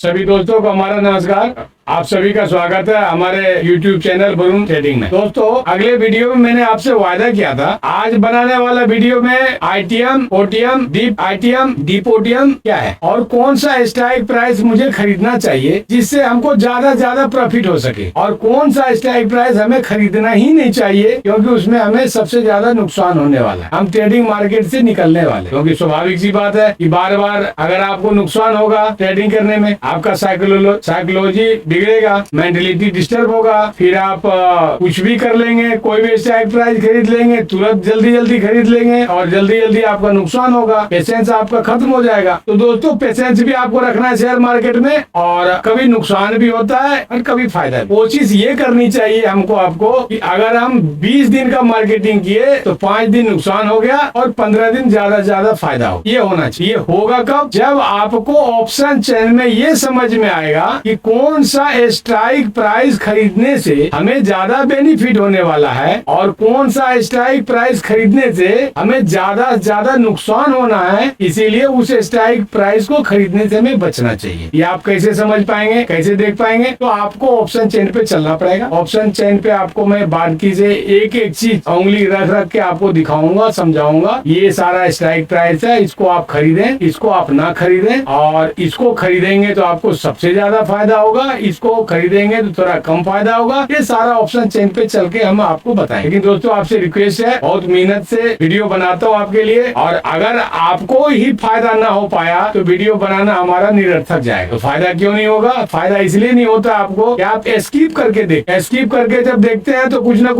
सभी दोस्तों को हमारा नमस्कार। आप सभी का स्वागत है हमारे YouTube चैनल वरुण ट्रेडिंग में। दोस्तों, अगले वीडियो में मैंने आपसे वायदा किया था, आज बनाने वाला वीडियो में ITM, OTM, deep ITM, deep OTM क्या है और कौन सा स्ट्राइक प्राइस मुझे खरीदना चाहिए जिससे हमको ज्यादा प्रॉफिट हो सके, और कौन सा स्ट्राइक प्राइस हमें खरीदना ही नहीं चाहिए क्योंकि उसमें हमें सबसे ज्यादा नुकसान होने वाला है। हम ट्रेडिंग मार्केट से निकलने वाले, क्योंकि स्वाभाविक सी बात है कि बार बार अगर आपको नुकसान होगा ट्रेडिंग करने में, आपका साइकोलॉजी बिगड़ेगा, मेंटलिटी डिस्टर्ब होगा, फिर आप कुछ भी कर लेंगे, कोई भी स्ट्राइक प्राइस खरीद लेंगे, तुरंत जल्दी खरीद लेंगे और जल्दी आपका नुकसान होगा, पेशेंस आपका खत्म हो जाएगा। तो दोस्तों, पेशेंस भी आपको रखना है शेयर मार्केट में, और कभी नुकसान भी होता है और कभी फायदा। कोशिश ये करनी चाहिए हमको आपको कि अगर हम 20 दिन का मार्केटिंग किए तो 5 दिन नुकसान हो गया और 15 दिन ज्यादा फायदा हो। ये होना चाहिए। होगा कब? जब आपको ऑप्शन चेन में ये समझ में आएगा कि कौन सा स्ट्राइक प्राइस खरीदने से हमें ज्यादा बेनिफिट होने वाला है और कौन सा स्ट्राइक प्राइस खरीदने से हमें ज्यादा नुकसान होना है। इसीलिए उस स्ट्राइक प्राइस को खरीदने से हमें बचना चाहिए। ये आप कैसे समझ पाएंगे, कैसे देख पाएंगे? तो आपको ऑप्शन चेन पे चलना पड़ेगा। ऑप्शन चेन पे आपको मैं बारीकी से एक चीज उंगली रख के आपको दिखाऊंगा, समझाऊंगा। ये सारा स्ट्राइक प्राइस है, इसको आप खरीदें, इसको आप ना खरीदें, और इसको खरीदेंगे तो आपको सबसे ज्यादा फायदा होगा, इसको खरीदेंगे तो थोड़ा कम फायदा होगा। ये सारा ऑप्शन चेन पे चल के हम आपको बताएं। लेकिन दोस्तों, आपसे रिक्वेस्ट है, बहुत मेहनत से वीडियो बनाता हूँ आपके लिए, और अगर आपको ही फायदा ना हो पाया तो वीडियो बनाना हमारा निरर्थक जाएगा। तो फायदा क्यों नहीं होगा? फायदा इसलिए नहीं होता आपको कि आप स्किप करके देख, स्किप करके जब देखते हैं तो कुछ ना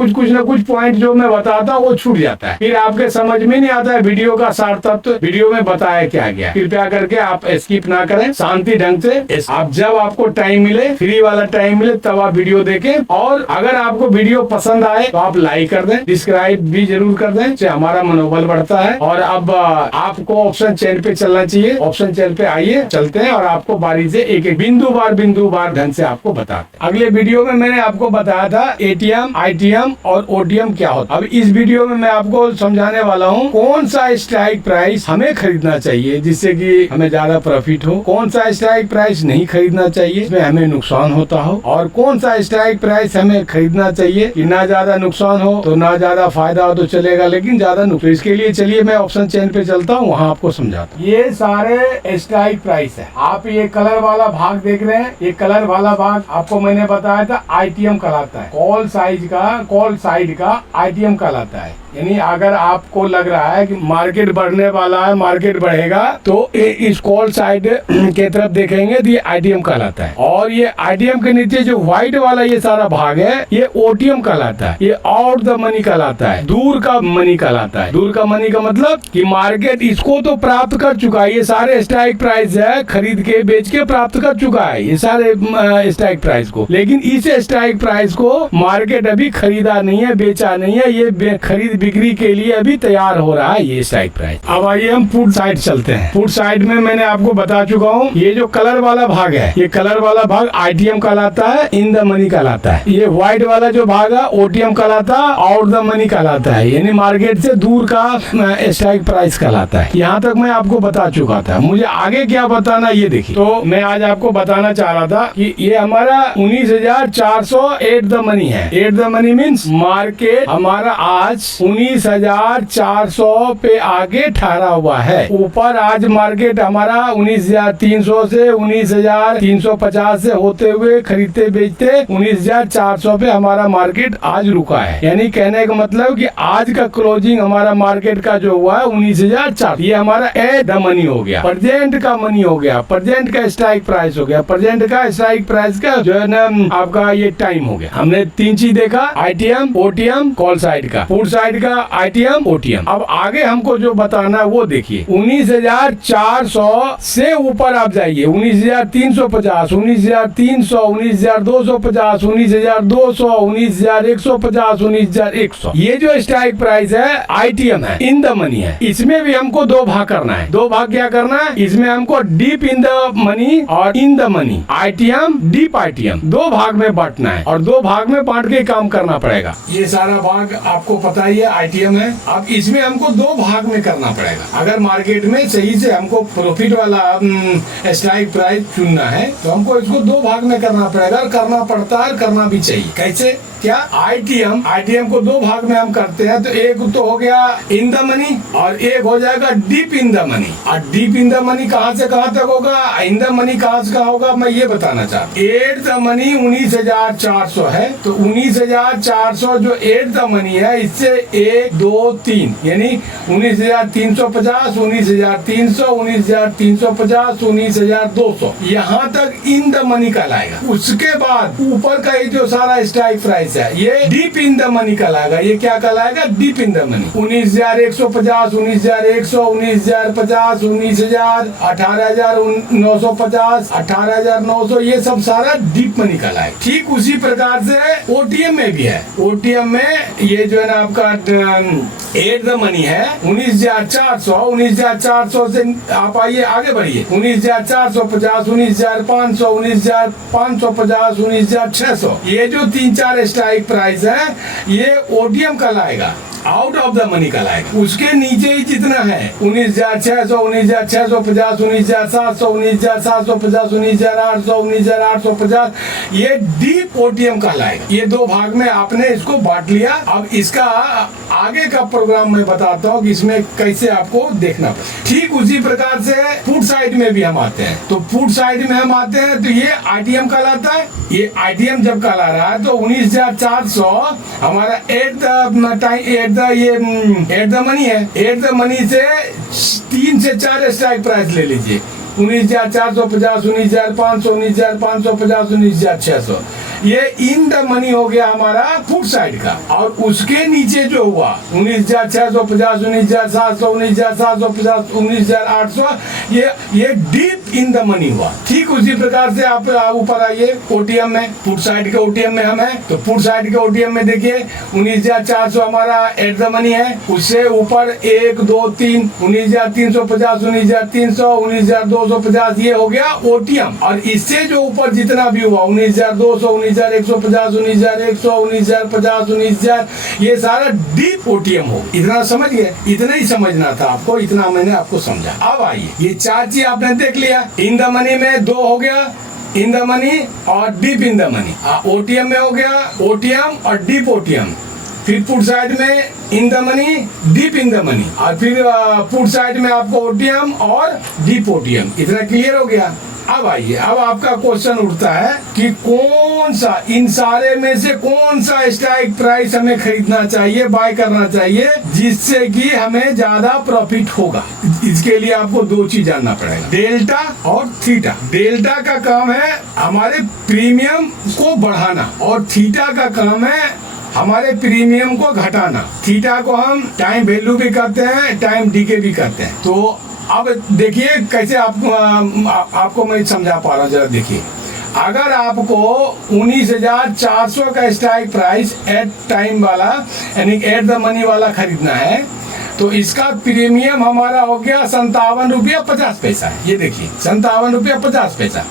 कुछ पॉइंट जो मैं बताता हूँ वो छूट जाता है, फिर आपके समझ में नहीं आता है वीडियो का सार तत्व, वीडियो में बताया क्या गया। कृपया करके आप स्किप ना करें, शांति ढंग से आप जब आपको टाइम मिले, फ्री वाला टाइम मिले, तब आप वीडियो देखें। और अगर आपको वीडियो पसंद आए तो आप लाइक कर दें, डिस्क्राइब भी जरूर कर दें, इससे हमारा मनोबल बढ़ता है। और अब आपको ऑप्शन चेन पे चलना चाहिए। ऑप्शन चेन पे आइए, चलते हैं और आपको बारी से एक बिंदु बार ढंग से आपको बताते हैं। अगले वीडियो में मैंने आपको बताया था ATM, ITM और OTM क्या होता है। अब इस वीडियो में मैं आपको समझाने वाला हूँ कौन सा स्ट्राइक प्राइस हमें खरीदना चाहिए जिससे कि हमें ज्यादा प्रॉफिट हो, कौन सा स्ट्राइक प्राइस नहीं खरीदना चाहिए इसमें हमें नुकसान होता हो, और कौन सा स्ट्राइक प्राइस हमें खरीदना चाहिए कि ना ज्यादा नुकसान हो तो ना ज्यादा फायदा हो तो चलेगा, लेकिन ज्यादा नुकसान। तो इसके लिए चलिए मैं ऑप्शन चेन पे चलता हूँ, वहाँ आपको समझाता हूँ। ये सारे स्ट्राइक प्राइस है। आप ये कलर वाला भाग देख रहे हैं, ये कलर वाला भाग आपको मैंने बताया था ITM कहलाता है। कॉल साइड का ITM कहलाता है। यानी अगर आपको लग रहा है कि मार्केट बढ़ने वाला है, मार्केट बढ़ेगा, तो इस कॉल साइड के तरफ देखेंगे तो ये ITM कहलाता है। और ये ITM के नीचे जो व्हाइट वाला ये सारा भाग है ये OTM कहलाता है। ये आउट द मनी कहलाता है, दूर का मनी कहलाता है। दूर का मनी का मतलब कि मार्केट इसको तो प्राप्त कर चुका है, ये सारे स्ट्राइक प्राइस है, खरीद के बेच के प्राप्त कर चुका है ये सारे स्ट्राइक प्राइस को, लेकिन इस स्ट्राइक प्राइस को मार्केट अभी खरीदा नहीं है, बेचा नहीं है, ये खरीद बिक्री के लिए अभी तैयार हो रहा है ये स्ट्राइक प्राइस। अब आइए हम पुट साइड चलते हैं। पुट साइड में मैंने आपको बता चुका हूँ, ये जो कलर वाला भाग है, ये कलर वाला भाग ITM कहलाता है, इन द मनी कहलाता है। ये व्हाइट वाला जो भाग है OTM कहलाता है, आउट द मनी कहलाता है, यानी मार्केट से दूर का स्ट्राइक प्राइस कहलाता है। यहाँ तक मैं आपको बता चुका था, मुझे आगे क्या बताना ये देखिए। तो मैं आज आपको बताना चाह रहा था कि ये हमारा 19,400 एट द मनी है। At the money means market हमारा आज 19,400 पे आगे ठहरा हुआ है। ऊपर आज मार्केट हमारा 19,300 से 19,350 से होते हुए खरीदते बेचते 19,400 पे हमारा मार्केट आज रुका है। यानी कहने का मतलब कि आज का क्लोजिंग हमारा मार्केट का जो हुआ है 19,400, ये हमारा एट द मनी हो गया, प्रेजेंट का मनी हो गया, प्रेजेंट का स्ट्राइक प्राइस हो गया, प्रेजेंट का स्ट्राइक प्राइस का जो है ना आपका ये टाइम हो गया। हमने 3 चीज देखा, ITM, OTM, कॉल साइड का, पुट साइड का ITM, OTM। अब आगे हमको जो बताना है वो देखिए। 19,400 से ऊपर आप जाइए, 19,350, 19,300, 19,250, 19,200, 19,150, 19,100, ये जो स्ट्राइक प्राइस है ITM है, इन द मनी है। इसमें भी हमको 2 भाग करना है। 2 भाग क्या करना है? इसमें हमको डीप इन द मनी और in the money, ITM, deep ITM, 2 भाग में बांटना है और 2 भाग में बांट के काम करना पड़ेगा। ये सारा भाग आपको पता ही है, आईटीएम है। अब इसमें हमको दो भाग में करना पड़ेगा। अगर मार्केट में सही से हमको प्रॉफिट वाला स्ट्राइक प्राइस चुनना है तो हमको इसको दो भाग में करना पड़ेगा, और करना पड़ता है, करना भी चाहिए। कैसे? क्या? आईटीएम को दो भाग में हम करते हैं। तो एक तो हो गया इन द मनी और एक हो जाएगा डीप इन द मनी। और डीप इन द मनी कहां से कहां तक होगा, इन द मनी कहां से कहां होगा, मैं ये बताना चाहता हूँ। एट द मनी 19,400 है, तो 19,400 जो एट द मनी है, इससे 1 2 3 यानी 19,350, 19,300, 19,350, 19,200 यहाँ तक इन द मनी कहलाएगा। उसके बाद ऊपर का ये जो सारा स्ट्राइक प्राइस है, ये डीप इन द मनी कहलाएगा। ये क्या कहलाएगा? Deep in the money. 19,150, 19,100, 19,050, 19,000, 18,950, 18,900, ये सब सारा डीप मनी कहलाएगा। ठीक उसी प्रकार से ओटीएम में भी है। ओटीएम में ये जो है ना आपका एट द मनी है 19,400, 19,400 से आप आइए आगे बढ़िए, 19,450, 19,500, 19,550, 19,600, ये जो 3-4 स्ट्राइक प्राइस है, ये ओटीएम कहलाएगा, आउट ऑफ द मनी कहलाएगा। उसके नीचे ही जितना है 19,600, 19,650, 19,700, 19,750, 19,800, 19,850, ये डीप ओटीएम कहलाएगा। ये दो भाग में आपने इसको बांट लिया। अब इसका आगे का प्रोग्राम मैं बताता हूँ कि इसमें कैसे आपको देखना पड़ेगा। ठीक उसी प्रकार से फूड साइड में भी हम आते हैं। तो फूड साइड में हम आते हैं तो ये आईटीएम कहलाता है। ये आईटीएम जब कहला रहा है तो 19,400 हमारा एट द मनी है। एट द मनी से 3 से 4 स्ट्राइक प्राइस ले लीजिए, 19,450, 19,500, 19,550, 19,600, ये इन द मनी हो गया हमारा फूड साइड का। और उसके नीचे जो हुआ 19,650, 19,700, 19,750, 19,800, ये डीप इन द मनी हुआ। ठीक उसी प्रकार से आप ऊपर आइए ओटीएम में, फूड साइड के ओटीएम में हम है। तो फूड साइड के ओटीएम में देखिए 19,400 हमारा एट द मनी है, उससे ऊपर 1 2 3 19,350, 19,300, 19,250, ये हो गया ओटीएम। और इससे जो ऊपर जितना भी हुआ 19,200, 19,150, 19,100, 19,050, 19,000, ये सारा डीप ओटीएम हो। इतना समझ गए? इतना ही समझना था आपको, इतना मैंने आपको समझा। अब आइए, ये 4 चीज आपने देख लिया। इन द मनी में 2 हो गया, इन द मनी और deep in the money. OTM में हो गया ओटीएम और डीप ओटीएम। फिर फूड साइड में in the money, deep in the money, और फिर फूड साइड में आपको ओटीएम और डीप ओटीएम। इतना क्लियर हो गया? अब आइए, अब आपका क्वेश्चन उठता है कि कौन सा, इन सारे में से कौन सा स्ट्राइक प्राइस हमें खरीदना चाहिए, बाय करना चाहिए, जिससे कि हमें ज्यादा प्रॉफिट होगा। इसके लिए आपको 2 चीज जानना पड़ेगा, डेल्टा और थीटा। डेल्टा का काम है हमारे प्रीमियम को बढ़ाना और थीटा का काम है हमारे प्रीमियम को घटाना। थीटा को हम टाइम वैल्यू भी कहते हैं, टाइम डीके भी कहते हैं। तो अब देखिए कैसे आपको मैं समझा पा रहा हूँ, जरा देखिए। अगर आपको 19,400 का स्ट्राइक प्राइस एट टाइम वाला यानी एट द मनी वाला खरीदना है, तो इसका प्रीमियम हमारा हो गया 57 रुपया 50 पैसा। ये देखिए 57 रुपया 50 पैसा।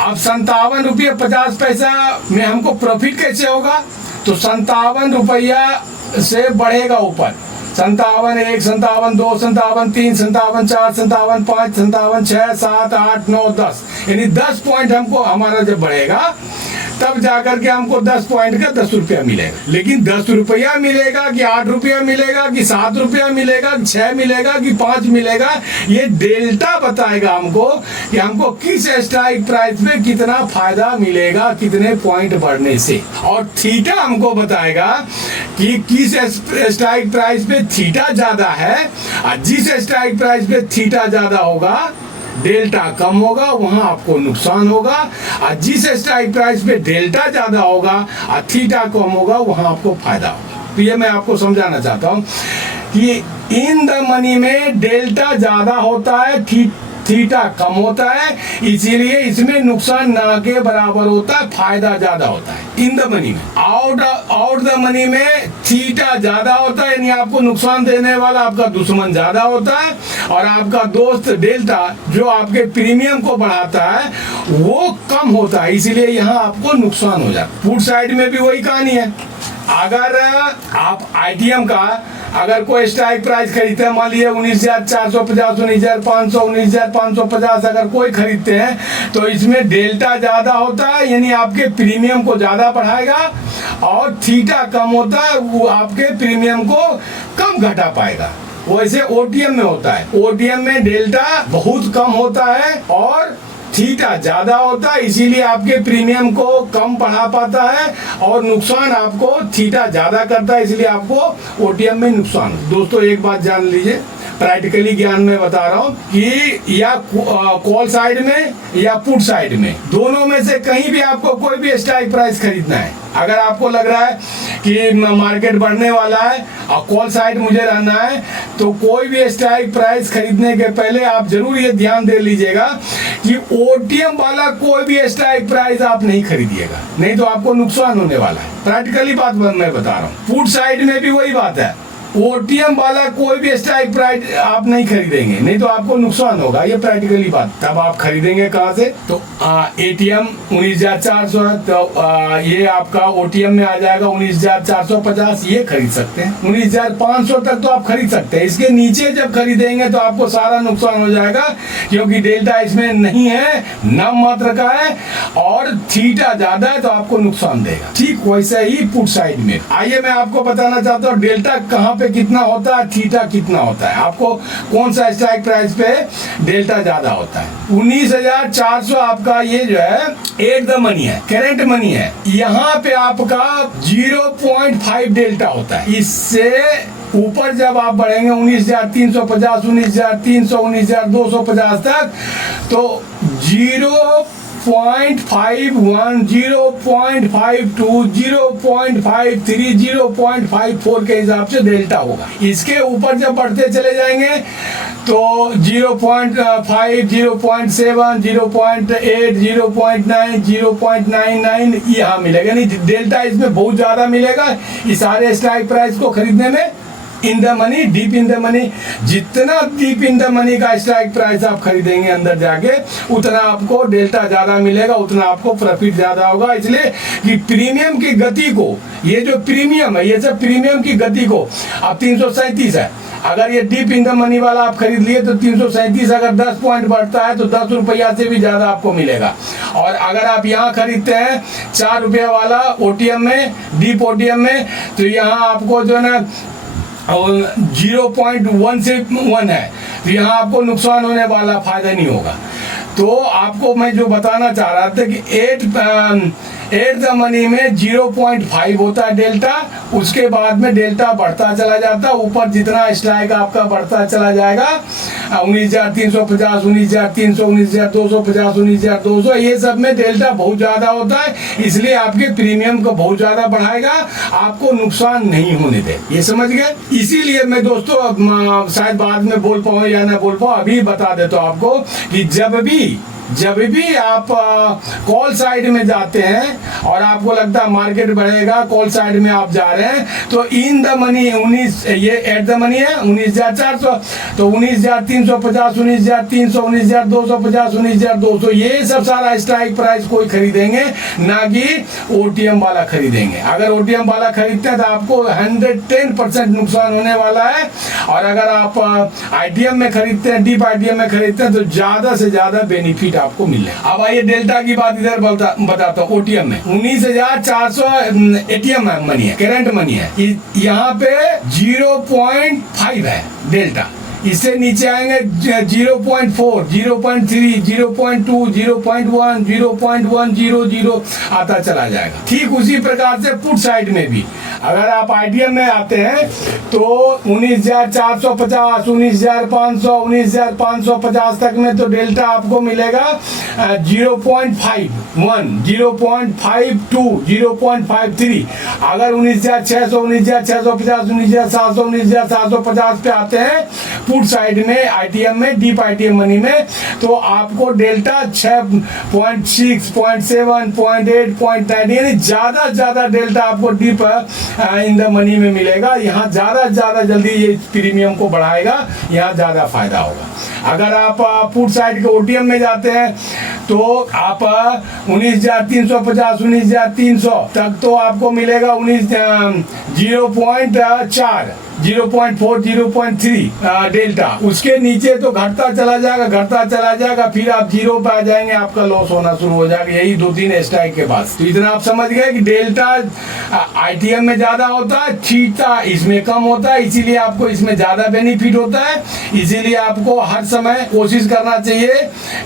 अब 57 रुपया 50 पैसा में हमको प्रॉफिट कैसे होगा? तो 57 रुपया से बढ़ेगा ऊपर, 57 1, 57 2, 57 3, 57 4, 57 5, 57 6, 7 8 9 10, यानी 10 पॉइंट हमको हमारा जब बढ़ेगा तब जाकर के हमको 10 पॉइंट का 10 रुपया मिलेगा। लेकिन 10 रुपया मिलेगा कि 8 रुपया मिलेगा कि 7 रुपया मिलेगा कि 6 मिलेगा कि 5 मिलेगा, ये डेल्टा बताएगा हमको कि हमको किस स्ट्राइक प्राइस में कितना फायदा मिलेगा, कितने पॉइंट बढ़ने से। और थीटा हमको बताएगा कि किस स्ट्राइक प्राइस पे थीटा ज्यादा है, और जिस स्ट्राइक प्राइस पे थीटा ज्यादा होगा डेल्टा कम होगा, वहां आपको नुकसान होगा। और जिस स्ट्राइक प्राइस पे डेल्टा ज्यादा होगा और थीटा कम होगा, वहां आपको फायदा होगा। तो ये मैं आपको समझाना चाहता हूं कि इन द मनी में डेल्टा ज्यादा होता है, थीटा कम होता है, इसीलिए इसमें नुकसान ना के बराबर होता है, फायदा ज्यादा होता है इन द मनी में। आउट द मनी में थीटा ज्यादा होता है, यानी आपको नुकसान देने वाला आपका दुश्मन ज्यादा होता है, और आपका दोस्त डेल्टा जो आपके प्रीमियम को बढ़ाता है वो कम होता है, इसीलिए यहाँ आपको नुकसान हो जाता है। फूड साइड में भी वही कहानी है। अगर आप आईटीएम का अगर कोई स्ट्राइक प्राइस खरीदते हैं, मान लीजिए 19,450, 19,500, 19,550 अगर कोई खरीदते हैं तो इसमें डेल्टा ज्यादा होता है, यानी आपके प्रीमियम को ज्यादा बढ़ाएगा, और थीटा कम होता है, वो आपके प्रीमियम को कम घटा पाएगा। वैसे ओटीएम में होता है, ओटीएम में डेल्टा बहुत कम होता है और थीटा ज्यादा होता है, इसीलिए आपके प्रीमियम को कम बढ़ा पाता है और नुकसान आपको थीटा ज्यादा करता है, इसलिए आपको ओटीएम में नुकसान। दोस्तों एक बात जान लीजिए, प्रैक्टिकली ज्ञान में बता रहा हूं कि या कॉल साइड में या पुट साइड में, दोनों में से कहीं भी आपको कोई भी स्ट्राइक प्राइस खरीदना है, अगर आपको लग रहा है कि मार्केट बढ़ने वाला है और कॉल साइड मुझे रहना है, तो कोई भी स्ट्राइक प्राइस खरीदने के पहले आप जरूर ये ध्यान दे लीजिएगा कि ओटीएम वाला कोई भी स्ट्राइक प्राइस आप नहीं खरीदिएगा, नहीं तो आपको नुकसान होने वाला है। प्रैक्टिकली बात मैं बता रहा हूँ। पुट साइड में भी वही बात है, ओटीएम वाला कोई भी स्ट्राइक प्राइस आप नहीं खरीदेंगे, नहीं तो आपको नुकसान होगा, ये प्रैक्टिकली बात। तब आप खरीदेंगे कहाँ से? तो एटीएम 19,400 है, तो ये आपका ओटीएम में आ जाएगा 19,450, ये खरीद सकते हैं। 19,500 तक तो आप खरीद सकते हैं, इसके नीचे जब खरीदेंगे तो आपको सारा नुकसान हो जाएगा, क्योंकि डेल्टा इसमें नहीं है, नाम मात्र का है और थीटा ज्यादा है, तो आपको नुकसान देगा। ठीक वैसे ही पुट साइड में। आइए मैं आपको बताना चाहता हूँ डेल्टा कहाँ पे कितना होता है, थीटा कितना होता है, आपको कौन सा स्ट्राइक प्राइस पे डेल्टा ज्यादा होता है। 19,400 आपका ये जो है एट द मनी है, करेंट मनी है, यहाँ पे आपका 0.5 डेल्टा होता है। इससे ऊपर जब आप बढ़ेंगे 19,350, 19,300, 19,250 तक, तो 0.51, 0.52, 0.53, 0.54 के हिसाब से डेल्टा होगा। इसके ऊपर जब बढ़ते चले जाएंगे तो 0.5, 0.7, 0.8, 0.9, 0.99 यहाँ मिलेगा, नहीं डेल्टा इसमें बहुत ज्यादा मिलेगा इस सारे स्ट्राइक प्राइस को खरीदने में। In the money, deep in the money, जितना डीप इन द मनी का स्ट्राइक प्राइस आप खरीदेंगे अंदर जाके, उतना आपको डेल्टा ज्यादा मिलेगा, उतना आपको प्रॉफिट ज्यादा होगा। इसलिए कि प्रीमियम की गति को, ये जो प्रीमियम है, ये सब प्रीमियम की गति को, अब 337 है, अगर ये डीप इन द मनी वाला आप खरीद लिए तो 337 अगर 10 पॉइंट बढ़ता है तो 10 रुपया से भी ज्यादा आपको मिलेगा। और अगर आप यहाँ खरीदते हैं 4 रुपया वाला ओटीएम में, डीप ओटीएम में, तो यहाँ आपको जो है ना 0.1 से 1 है, तो यहाँ आपको नुकसान होने वाला, फायदा नहीं होगा। तो आपको मैं जो बताना चाह रहा था कि एट द मनी में 0.5 होता है डेल्टा, उसके बाद में डेल्टा बढ़ता चला जाता है, ऊपर जितना स्ट्राइक आपका बढ़ता चला जाएगा, 19,350, 19,300, 19,250, 19,200, ये सब में डेल्टा बहुत ज्यादा होता है, इसलिए आपके प्रीमियम को बहुत ज्यादा बढ़ाएगा, आपको नुकसान नहीं होने दे। ये समझ गए? इसीलिए मैं दोस्तों शायद बाद में बोल पाऊँ या ना बोल पाऊँ, अभी बता देता हूँ आपको कि जब भी आप कॉल साइड में जाते हैं और आपको लगता है मार्केट बढ़ेगा, कॉल साइड में आप जा रहे हैं, तो इन द मनी ये एट द मनी है 19,400, तो 19,350, 19,300, 19,250, 19,200, ये सब सारा स्ट्राइक प्राइस कोई खरीदेंगे, ना कि ओटीएम वाला खरीदेंगे। अगर ओटीएम वाला खरीदते हैं तो आपको 110% नुकसान होने वाला है, और अगर आप आईटीएम में खरीदते हैं, डीप आईटीएम में खरीदते हैं, तो ज्यादा से ज्यादा बेनिफिट आपको मिले। अब आइए डेल्टा की बात इधर बताता हूँ। ओटीएम में 19,400 एटीएम मनी है, करंट मनी है, यहाँ पे 0.5 है डेल्टा, इससे नीचे आएंगे 0.4, 0.3, 0.2, 0.1, 0.100 आता चला जाएगा। ठीक उसी प्रकार से पुट साइड में भी अगर आप आईटीएम में आते हैं तो 19,450, 19,500, 19,550 तक में तो डेल्टा आपको मिलेगा 0.51, 0.52, 0.53। अगर 19,600, 19,650, 19,700, 19,750 पे आते हैं पुट साइड में आईटीएम में, डीप आईटीएम मनी में, तो आपको डेल्टा 6.6, 0.7, 0.8, 0.9 यानी ज्यादा डेल्टा आपको डीप इन द मनी में मिलेगा। यहाँ ज्यादा जल्दी ये प्रीमियम को बढ़ाएगा, यहाँ ज्यादा फायदा होगा। अगर आप पुट साइड के ओटीएम में जाते हैं तो आप 19,350, 19,300 तक तो आपको मिलेगा 0.4, 0.4, 0.3 डेल्टा। उसके नीचे तो घटता चला जाएगा, फिर आप जीरो पे आ जाएंगे, आपका लॉस होना शुरू हो जाएगा। यही 2-3 स्ट्राइक के बाद। तो इतना आप समझ गए कि डेल्टा आईटीएम में ज्यादा होता है, थीटा इसमें कम होता है, इसीलिए आपको इसमें ज्यादा बेनिफिट होता है। इसीलिए आपको हर समय कोशिश करना चाहिए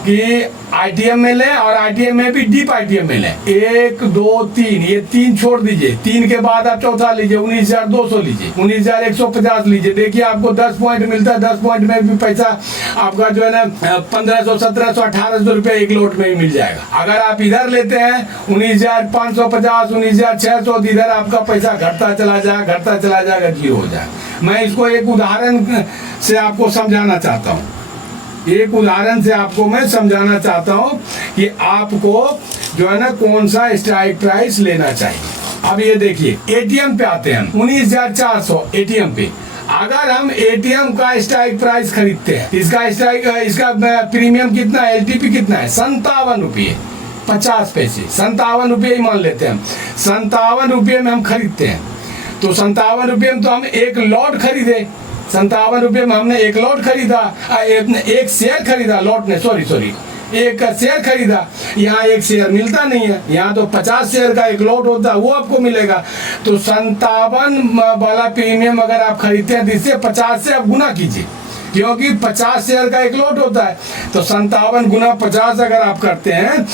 कि आईटीएम में लें, और आईटीएम में भी डीप आईटीएम में लें। 1, 2, 3, ये 3 छोड़ दीजिए। 3 के बाद आप चौथा लीजिए, 19,200 लीजिए, 19,150 लीजिए। देखिए आपको 10 पॉइंट मिलता है। 10 पॉइंट में भी पैसा आपका जो है ना 1,500, 1,700, 1,800 रुपए एक लोट में ही मिल जाएगा। अगर आप इधर लेते हैं 19,550, 19,600, इधर आपका पैसा घटता चला जाएगा, जीरो हो जाएगा। मैं इसको एक उदाहरण से आपको समझाना चाहता हूँ। मैं समझाना चाहता हूं कि आपको जो है ना कौन सा स्ट्राइक प्राइस लेना चाहिए। अब ये देखिए, एटीएम पे आते हैं, 19,400 एटीएम पे। अगर हम एटीएम का स्ट्राइक प्राइस खरीदते हैं, इसका प्रीमियम कितना है, एलटीपी कितना है, 57 रुपये 50 पैसे, 57 रुपये ही मान लेते हैं हम। 57 रुपये में हम खरीदते हैं, तो 57 रुपये में तो हम एक लॉट खरीदे। 57 रुपये में हमने एक लॉट खरीदा, एक शेयर खरीदा, लॉट ने सॉरी एक शेयर खरीदा। यहाँ एक शेयर मिलता नहीं है, यहाँ तो 50 शेयर का एक लॉट होता है, वो आपको मिलेगा। तो 57 वाला प्रीमियम अगर आप खरीदते हैं तो इससे 50 से आप गुना कीजिए, क्योंकि 50 शेयर का एक लॉट होता है। तो 57 गुना 50 अगर आप करते हैं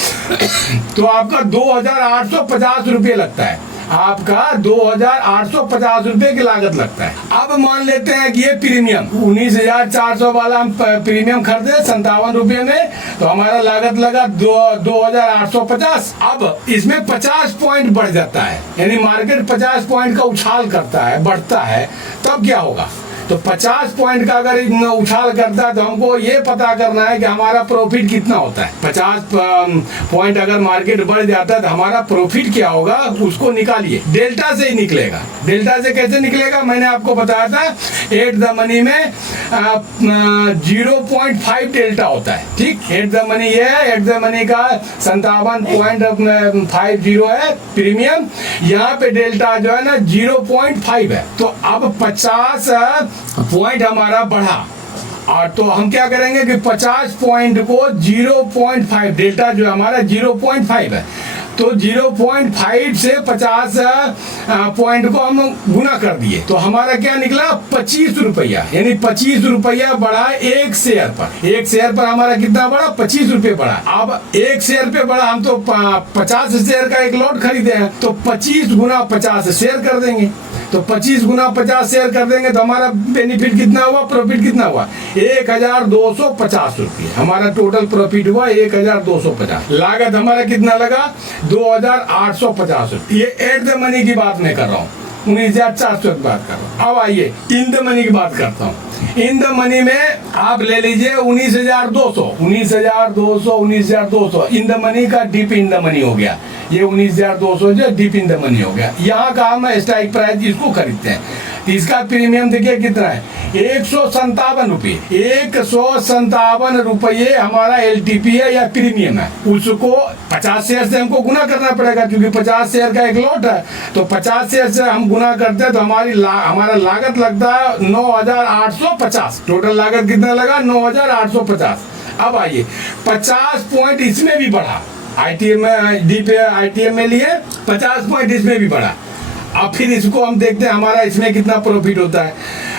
तो आपका 2,850 रुपये लगता है। आपका 2,850 रुपये की लागत लगता है। अब मान लेते हैं कि ये प्रीमियम 19,400 वाला हम प्रीमियम खरीदे 57 रुपये में, तो हमारा लागत लगा 2,850। अब इसमें 50 पॉइंट बढ़ जाता है, यानी मार्केट 50 पॉइंट का उछाल करता है, बढ़ता है, तब क्या होगा। तो 50 पॉइंट का अगर उछाल करता है तो हमको ये पता करना है कि हमारा प्रॉफिट कितना होता है। 50 पॉइंट अगर मार्केट बढ़ जाता है तो हमारा प्रॉफिट क्या होगा, उसको निकालिए। डेल्टा से ही निकलेगा। डेल्टा से कैसे निकलेगा, मैंने आपको बताया था। एट द मनी में 0.5 डेल्टा होता है, ठीक। एट द मनी ये है, एट द मनी का 57.50 है प्रीमियम। यहाँ पे डेल्टा जो है ना 0.5 है। तो अब 50 पॉइंट हमारा बढ़ा, और तो हम क्या करेंगे कि 50 पॉइंट को 0.5, डेल्टा जो हमारा 0.5 है, तो 0.5 से 50 पॉइंट को हम गुना कर दिए, तो हमारा क्या निकला 25 रुपया, यानी 25 रुपया बढ़ा एक शेयर पर। एक शेयर पर हमारा कितना बढ़ा, 25 रुपये बढ़ा। अब एक शेयर पे बढ़ा, हम तो 50 शेयर का एक लॉट खरीदे हैं, तो 25 गुना 50 शेयर कर देंगे। तो 25 गुना 50 शेयर कर देंगे तो हमारा बेनिफिट कितना हुआ, प्रॉफिट कितना हुआ, 1,250 रुपये। हमारा टोटल प्रॉफिट हुआ 1,250। लागत हमारा कितना लगा, 2,850 रुपये। ये एट द मनी की बात मैं कर रहा हूँ, 19,400 की बात कर रहा हूँ। अब आइए इन द मनी की बात करता हूँ। इन द मनी में आप ले लीजिए 19,200 इन द मनी का डीप इन द मनी हो गया। ये 19,200 जो डीप इन द मनी हो गया। यहाँ का हम स्ट्राइक प्राइस इसको खरीदते हैं, तो इसका प्रीमियम देखिए कितना है, 157 रुपये। 157 रुपये हमारा एलटीपी है या प्रीमियम है। उसको 50 शेयर से हमको गुना करना पड़ेगा, क्योंकि 50 शेयर का एक लॉट है। तो 50 शेयर से हम गुना करते हैं तो हमारा लागत लगता है 9,850। टोटल लागत कितना लगा, 9,850। अब आइए 50 पॉइंट इसमें भी बढ़ा, आईटीएम में, डीप आईटीएम में लिए 50 पॉइंट इसमें भी बढ़ा। अब फिर इसको हम देखते हैं हमारा इसमें कितना प्रॉफिट होता है।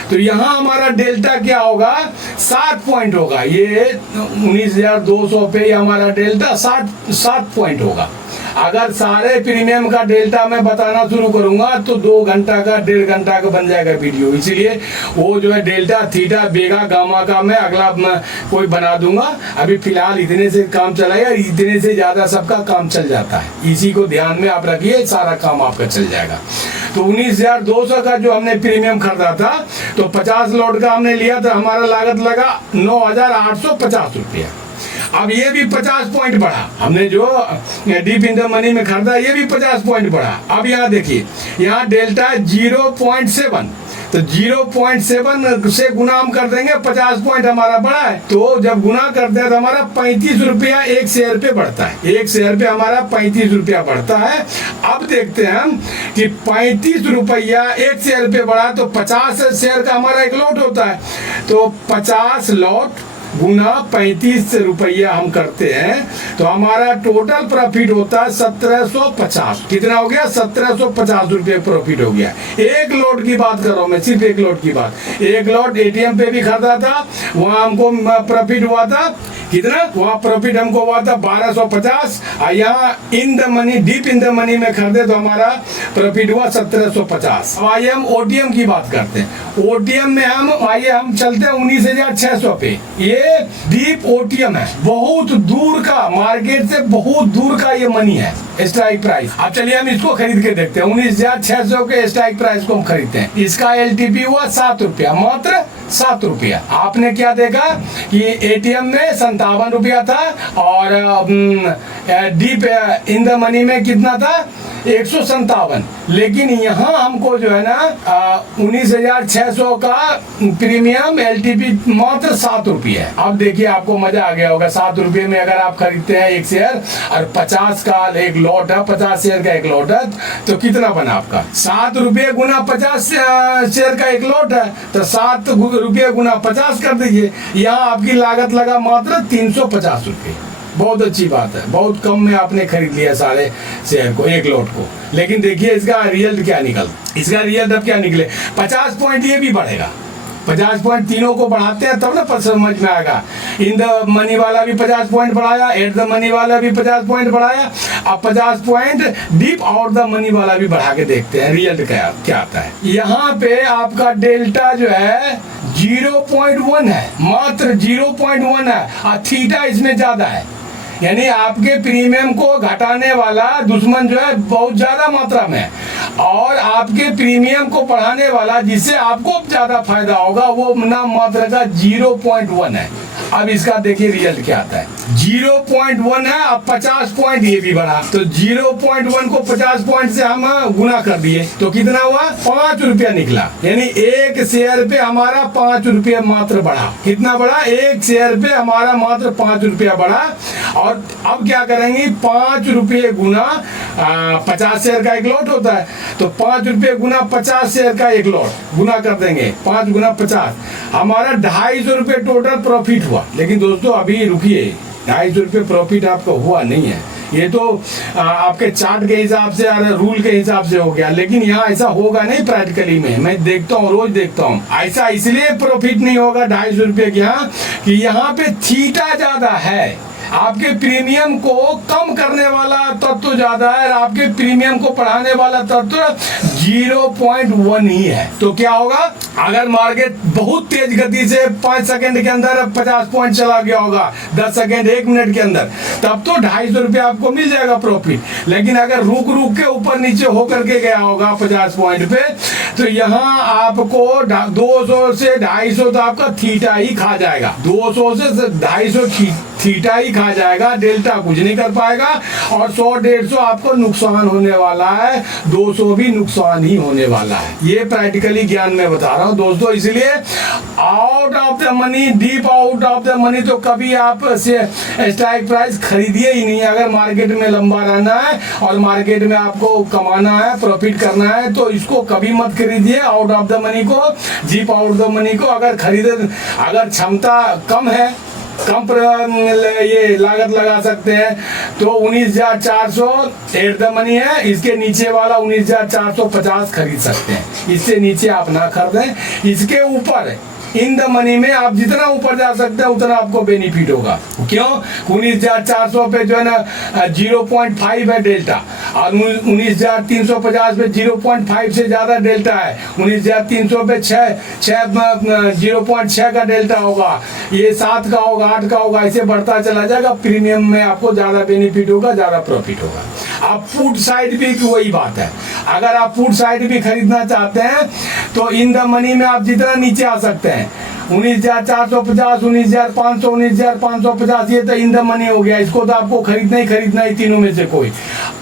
तो यहाँ हमारा डेल्टा क्या होगा, 7 पॉइंट होगा। ये 19,200 पे हमारा डेल्टा 7 पॉइंट होगा। अगर सारे प्रीमियम का डेल्टा मैं बताना शुरू करूंगा तो 2 घंटा का 1.5 घंटा का बन जाएगा वीडियो। इसीलिए वो जो है डेल्टा, थीटा, बेगा, गामा का मैं अगला कोई बना दूंगा। अभी फिलहाल इतने से काम चलाएगा, इतने से ज्यादा सबका काम चल जाता है। इसी को ध्यान में आप रखिए, सारा काम आपका चल जाएगा। तो 19,200 का जो हमने प्रीमियम खरीदा था, तो 50 लॉट का हमने लिया तो हमारा लागत लगा 9,850 रुपया। अब ये भी 50 पॉइंट बढ़ा, हमने जो डीप इन द मनी में खरीदा ये भी 50 पॉइंट बढ़ा। अब यहाँ देखिए, यहाँ डेल्टा 0.7, तो 0.7 से गुना हम कर देंगे, 50 पॉइंट हमारा बढ़ा है, तो जब गुना करते हैं तो हमारा 35 रुपया एक शेयर पे बढ़ता है। एक शेयर पे हमारा 35 रुपया बढ़ता है। अब देखते हैं हम कि 35 रुपया एक शेयर पे बढ़ा तो 50 शेयर का हमारा एक लॉट होता है, तो 50 लॉट गुना 35 रुपया हम करते हैं तो हमारा टोटल प्रॉफिट होता है 1750। कितना हो गया? 1750 रुपये प्रॉफिट हो गया। एक लॉट की बात कर रहा हूं मैं, सिर्फ एक लॉट की बात। एक लॉट एटीएम पे भी खरीदा था, वहां हमको प्रॉफिट हुआ था कितना? वहां प्रॉफिट हमको हुआ था 1250। यहाँ in the money, deep in the money में खरीदे तो हमारा प्रॉफिट हुआ 1750। अब आइए हम ओटीएम की बात करते हैं। ओटीएम में हम चलते हैं 19,600 पे। ये डीप ओटीएम है, बहुत दूर का, मार्केट से बहुत दूर का ये मनी है, स्ट्राइक प्राइस। अब चलिए हम इसको खरीद के देखते हैं। 19,600 के स्ट्राइक प्राइस को हम खरीदते हैं। इसका एलटीपी हुआ 7 रुपया, मात्र 7 रुपया। आपने क्या देखा कि एटीएम में 57 रुपया था और डीप इन द मनी में कितना था? 157। लेकिन यहाँ हमको जो है ना 19,600 का प्रीमियम एलटीपी मात्र 7 रुपये है। अब देखिए आपको मजा आ गया होगा। 7 रुपये में अगर आप खरीदते हैं एक शेयर और 50 का एक लॉट है, 50 शेयर का एक लॉट है, तो कितना बना आपका? 7 रुपये गुना 50 शेयर का एक लॉट है, तो 7 रुपये गुना 50 कर दीजिए। यहाँ आपकी लागत लगा मात्र 350 रुपये। बहुत अच्छी बात है, बहुत कम में आपने खरीद लिया सारे शेयर को, एक लॉट को। लेकिन देखिए इसका रिजल्ट क्या निकल, इसका रिजल्ट अब क्या निकले? 50 पॉइंट ये भी बढ़ेगा। 50 पॉइंट तीनों को बढ़ाते हैं तब ना समझ में आएगा। इन द मनी वाला भी 50 पॉइंट बढ़ाया, एट द मनी वाला भी 50 पॉइंट बढ़ाया। अब 50 point deep out the money वाला भी बढ़ा के देखते हैं रिजल्ट क्या आता है। यहाँ पे आपका डेल्टा जो है 0.1 है, मात्र 0.1 है और थीटा इसमें ज्यादा है। यानी आपके प्रीमियम को घटाने वाला दुश्मन जो है बहुत ज्यादा मात्रा में है, और आपके प्रीमियम को बढ़ाने वाला जिससे आपको ज्यादा फायदा होगा वो नाम मात्र का 0.1 है। अब इसका देखिए रिजल्ट क्या आता है। 0.1 है, अब 50 पॉइंट ये भी बढ़ा, तो 0.1 को 50 पॉइंट से हम गुना कर दिए तो कितना हुआ? 5 रुपया निकला। यानी एक शेयर पे हमारा 5 रुपया मात्र बढ़ा। कितना बढ़ा? एक शेयर पे हमारा मात्र 5 रुपया बढ़ा। और अब क्या करेंगे? 5 रुपये गुना 50 शेयर का एक लॉट होता है, तो 5 रुपये गुना 50 शेयर का एक लॉट गुना कर देंगे। 5 गुना 50, हमारा 250 रुपये टोटल प्रॉफिट हुआ। लेकिन दोस्तों अभी रुकिए, 250 रुपये प्रॉफिट आपका हुआ नहीं है। ये तो आपके चार्ट के हिसाब से और रूल के हिसाब से हो गया, लेकिन यहाँ ऐसा होगा नहीं प्रैक्टिकली में। मैं देखता हूँ, रोज देखता हूँ। ऐसा इसलिए प्रॉफिट नहीं होगा 250 रुपये के यहाँ कि यहाँ पे थीटा ज्यादा है। आपके प्रीमियम को कम करने वाला तत्व ज्यादा है और आपके प्रीमियम को बढ़ाने वाला तत्व 0.1 ही है। तो क्या होगा? अगर मार्केट बहुत तेज गति से 5 सेकंड के अंदर 50 पॉइंट चला गया होगा, 10 सेकंड 1 मिनट के अंदर, तब तो 250 रुपये आपको मिल जाएगा प्रॉफिट। लेकिन अगर रुक के ऊपर नीचे होकर के गया होगा 50 पॉइंट पे, तो यहाँ आपको 200 से 250 तो आपका थीटा ही खा जाएगा। 200 से 250 थीटा ही खा जाएगा, डेल्टा कुछ नहीं कर पाएगा। और 100-150 आपको नुकसान होने वाला है, 200 भी नुकसान ही होने वाला है। ये प्रैक्टिकली ज्ञान में बता रहा हूं दोस्तों। इसलिए out of the money, deep out of the money तो कभी आप स्ट्राइक प्राइस खरीदिए ही नहीं। अगर मार्केट में लंबा रहना है और मार्केट में आपको कमाना है, प्रॉफिट करना है, तो इसको कभी मत खरीदिए आउट ऑफ द मनी को, डीप आउट द मनी को। अगर खरीदे, अगर क्षमता कम है, कम ये लागत लगा सकते हैं, तो 19,400 एट द मनी है। इसके नीचे वाला 19,450 खरीद सकते हैं। इससे नीचे आप ना खरीदें। इसके ऊपर इन द मनी में आप जितना ऊपर जा सकते हैं उतना आपको बेनिफिट होगा। क्यों? 19,400 पे जो है ना 0.5 है डेल्टा, और 19,350 पे 0.5 से ज्यादा डेल्टा है। 19,300 पे 0.6 का डेल्टा होगा, ये 7 का होगा, 8 का होगा, ऐसे बढ़ता चला जाएगा। प्रीमियम में आपको ज्यादा बेनिफिट होगा, ज्यादा प्रॉफिट होगा। अब पुट साइड भी वही बात है, अगर आप पुट साइड भी खरीदना चाहते हैं तो इन द मनी में आप जितना नीचे आ सकते हैं 19,450, 19,500, 19,550, ये तो इन द मनी हो गया। इसको तो आपको खरीदना ही खरीदना है तीनों में से कोई।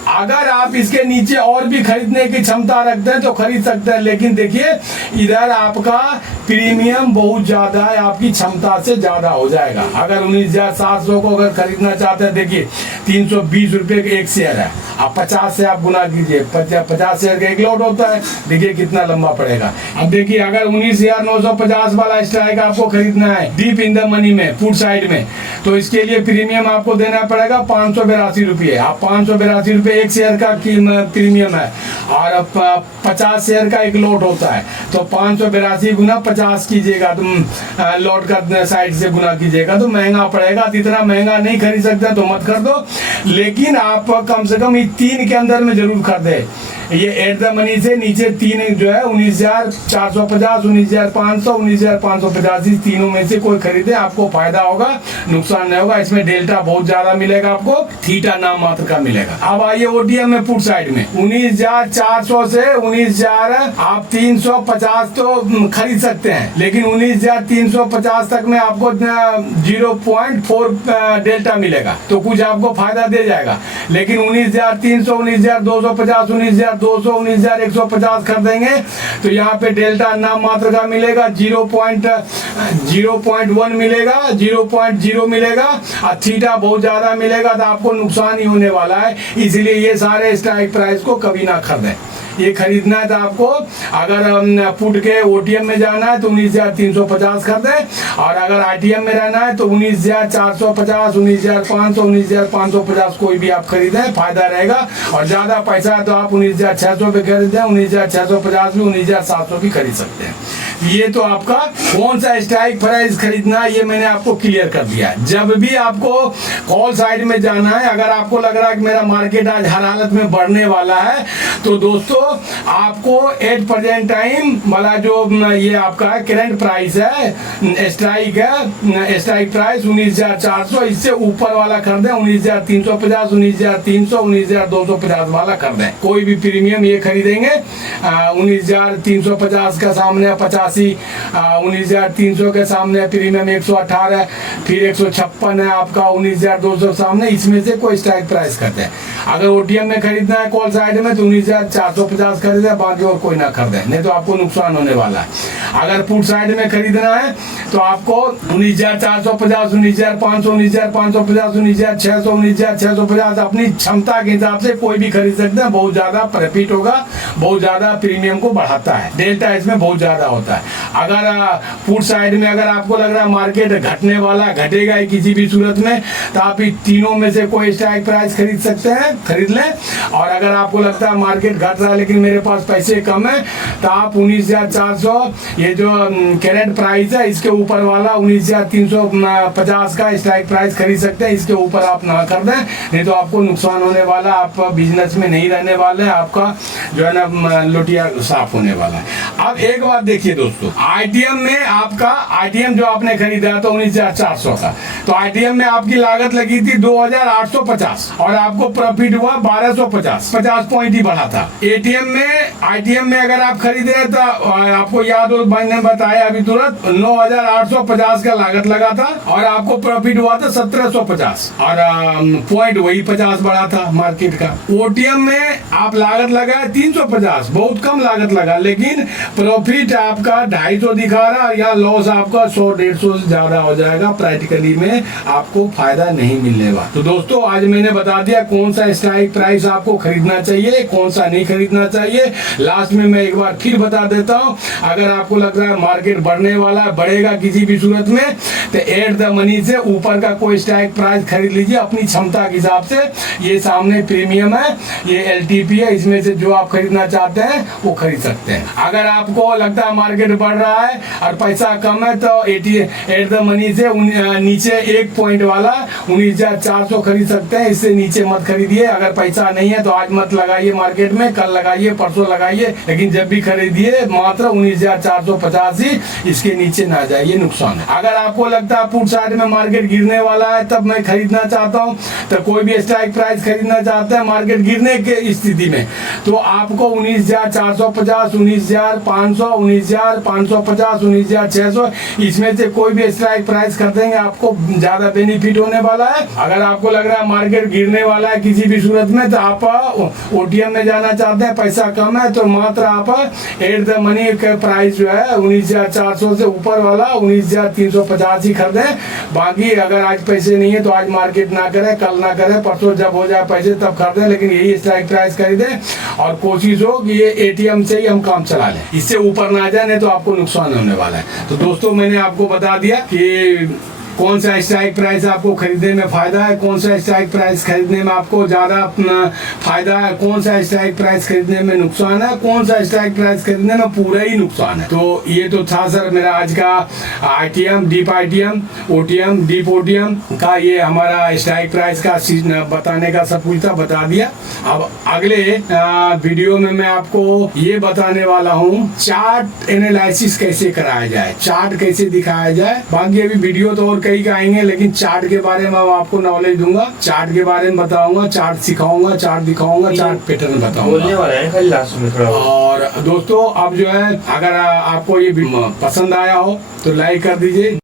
अगर आप इसके नीचे और भी खरीदने की क्षमता रखते हैं तो खरीद सकते हैं, लेकिन देखिए इधर आपका प्रीमियम बहुत ज्यादा है, आपकी क्षमता से ज्यादा हो जाएगा। अगर 19,700 को अगर खरीदना चाहते हैं, देखिए 320 रुपये का एक शेयर है, आप 50 से आप गुना कीजिए, 50 शेयर का एक लॉट होता है, देखिए कितना लंबा पड़ेगा। अब देखिए अगर 19,950 वाला स्ट्राइक आपको खरीदना है डीप इन द मनी में फुट साइड में, तो इसके लिए प्रीमियम आपको देना पड़ेगा 582 रुपये। आप 582 रुपये एक शेयर का प्रीमियम है और 50 शेयर का एक लॉट होता है, तो 582 गुना 50 कीजिएगा, तुम लॉट का साइड से गुना कीजिएगा तो महंगा पड़ेगा। इतना महंगा नहीं खरीद सकते तो मत खरीदो, लेकिन आप कम से कम 3 के अंदर में जरूर खरीदे। ये एट द मनी से नीचे 3 जो है 19,450, 19,500, 19,550, इस तीनों में से कोई खरीदे, आपको फायदा होगा, नुकसान नहीं होगा। इसमें डेल्टा बहुत ज्यादा मिलेगा, आपको थीटा नाम मात्र का मिलेगा। अब आइए ओटीएम में पुट साइड में 19,400 से 19,000 आप 350 तो खरीद सकते हैं, लेकिन 19,350 तक में आपको 0.4 डेल्टा मिलेगा, तो कुछ आपको फायदा दे जाएगा। लेकिन 19,300, 19,250, 19,200, 19,150 खरीदेंगे तो यहाँ पे डेल्टा नाम मात्र का मिलेगा, 0.1 मिलेगा, 0.0 मिलेगा और थीटा बहुत ज्यादा मिलेगा, तो आपको नुकसान ही होने वाला है। इसलिए ये सारे स्ट्राइक प्राइस को कभी ना खरीदें। ये खरीदना है तो आपको अगर पुट के ओटीएम में जाना है तो 19,350 खरीदें, और अगर आईटीएम में रहना है तो 19,450, 19,500, 19,550 कोई भी आप खरीदें, फायदा रहेगा। और ज्यादा पैसा है तो आप 19,600 पे खरीदें, 19,650 भी, 19,700 भी खरीद सकते हैं। ये तो आपका कौन सा स्ट्राइक प्राइस खरीदना है ये मैंने आपको क्लियर कर दिया है। जब भी आपको कॉल साइड में जाना है, अगर आपको लग रहा है कि मेरा मार्केट आज हर हालत में बढ़ने वाला है, तो दोस्तों आपको एट प्रेजेंट टाइम वाला जो ये आपका करंट प्राइस है, स्ट्राइक है, स्ट्राइक प्राइस 19,400, इससे ऊपर वाला कर दें 19,350, 19,300, 19,250 वाला कर दें। कोई भी प्रीमियम ये खरीदेंगे 19,350 का सामने 85, 19,300 के सामने प्रीमियम 118, फिर 156 है आपका 19,200 सामने, इसमें से कोई स्ट्राइक प्राइस करते हैं। अगर ओटीएम में खरीदना है कॉल साइड में तो 19,450 खरीदे, बाकी और कोई ना खरीदे, नहीं तो आपको नुकसान होने वाला है। अगर पुट साइड में खरीदना है तो आपको 19,450, 19,500, 19,550, 19,600, 19,650 अपनी क्षमता के हिसाब से कोई भी खरीद सकते हैं। बहुत ज्यादा प्रॉफिट होगा, बहुत ज्यादा प्रीमियम को बढ़ाता है, डेल्टा इसमें बहुत ज्यादा होता है। अगर पुट साइड में अगर आपको लग रहा है मार्केट घटने वाला, घटेगा ही किसी भी सूरत में, तो आप इन तीनों में से कोई स्ट्राइक प्राइस खरीद सकते हैं, खरीद लें। और अगर आपको लगता है मार्केट घट रहा है लेकिन मेरे पास पैसे कम है, तो आप 19,400 ये जो करंट प्राइस है इसके ऊपर वाला 19,350 का स्ट्राइक प्राइस खरीद सकते हैं। इसके ऊपर आप ना कर दें, नहीं तो आपको नुकसान होने वाला, आप बिजनेस में नहीं रहने वाले, आपका जो है ना लोटिया साफ होने वाला है। अब एक बात देखिए दोस्तों, आईटीएम में आपका आईटीएम जो आपने खरीदा था 19,400 का, तो आईटीएम में आपकी लागत लगी थी 2,850 और आपको प्रॉफिट हुआ 1,250, 50 पॉइंट ही बढ़ा था। एटीएम में आईटीएम में अगर आप खरीदे तो आपको याद हो, मैंने बताया अभी तुरंत, 9,850 का लागत लगा था और आपको प्रॉफिट हुआ था 1,750 और पॉइंट वही 50 बढ़ा था मार्केट का। ओटीएम में आप लागत लगाए 350, बहुत कम लागत लगा, लेकिन प्रॉफिट आपका 250 दिखा रहा है, या लॉस आपका 100-150 से ज्यादा हो जाएगा। प्रैक्टिकली में आपको फायदा नहीं मिलने वाला। तो दोस्तों आज मैंने बता दिया कौन सा स्ट्राइक प्राइस आपको खरीदना चाहिए, कौन सा नहीं खरीदना चाहिए। लास्ट में मैं एक बार फिर बता देता हूं, अगर आपको लग रहा है मार्केट बढ़ने वाला है, बढ़ेगा किसी भी सूरत में, तो एट द मनी से ऊपर का कोई स्ट्राइक प्राइस खरीद लीजिए अपनी क्षमता के हिसाब से। ये सामने प्रीमियम है, ये एलटीपी है, इसमें में से जो आप खरीदना चाहते हैं वो खरीद सकते हैं। अगर आपको लगता है मार्केट बढ़ रहा है और पैसा कम है तो एट द मनी से नीचे 1 पॉइंट वाला 19,400 खरीद सकते हैं। इससे नीचे मत खरीदिए। अगर पैसा नहीं है तो आज मत लगाइए मार्केट में, कल लगाइए, परसों लगाइए, लेकिन जब भी खरीदिए मात्र 19,450 ही, इसके नीचे ना जाइए, नुकसान है। अगर आपको लगता है पुट साइड में मार्केट गिरने वाला है तब मैं खरीदना चाहता हूँ, तो कोई भी स्ट्राइक प्राइस खरीदना चाहते हैं मार्केट गिरने के स्थिति में, तो आपको 19,450, 19,500, 19,550, 19,600 इसमें से कोई भी स्ट्राइक प्राइस खरीदेंगे आपको ज्यादा बेनिफिट होने वाला है। अगर आपको लग रहा है मार्केट गिरने वाला है किसी भी सूरत में, तो आप ओटीएम में जाना चाहते हैं, पैसा कम है, तो मात्र आप एट द मनी के प्राइस जो है 19,400 से ऊपर वाला 19,350 ही खरीदें। बाकी अगर आज पैसे नहीं है तो आज मार्केट ना करें, कल ना करें, परसों जब हो जाए पैसे तब खरीदें, लेकिन यही स्ट्राइक प्राइस खरीदें और कोशिश हो कि ये एटीएम से ही हम काम चला लें, इससे ऊपर ना जाए, नहीं तो आपको नुकसान होने वाला है। तो दोस्तों मैंने आपको बता दिया कि कौन सा स्ट्राइक प्राइस आपको खरीदने में फायदा है, कौन सा स्ट्राइक प्राइस खरीदने में आपको ज्यादा फायदा है, कौन सा स्ट्राइक प्राइस खरीदने में नुकसान है, कौन सा स्ट्राइक प्राइस खरीदने में पूरा ही नुकसान है। तो ये तो था सर मेरा आज का ITM, deep ITM, OTM, deep OTM का ये हमारा स्ट्राइक प्राइस का बताने का सब कुछ था, बता दिया। अब अगले वीडियो में मैं आपको ये बताने वाला हूँ चार्ट एनालिसिस कैसे कराया जाए, चार्ट कैसे दिखाया जाए। बाकी अभी वीडियो तो और कई का आएंगे, लेकिन चार्ट के बारे में आपको नॉलेज दूंगा, चार्ट के बारे में बताऊंगा, चार्ट सिखाऊंगा, चार्ट दिखाऊंगा, चार्ट पैटर्न बताऊंगा। और दोस्तों अब जो है अगर आपको ये पसंद आया हो तो लाइक कर दीजिए।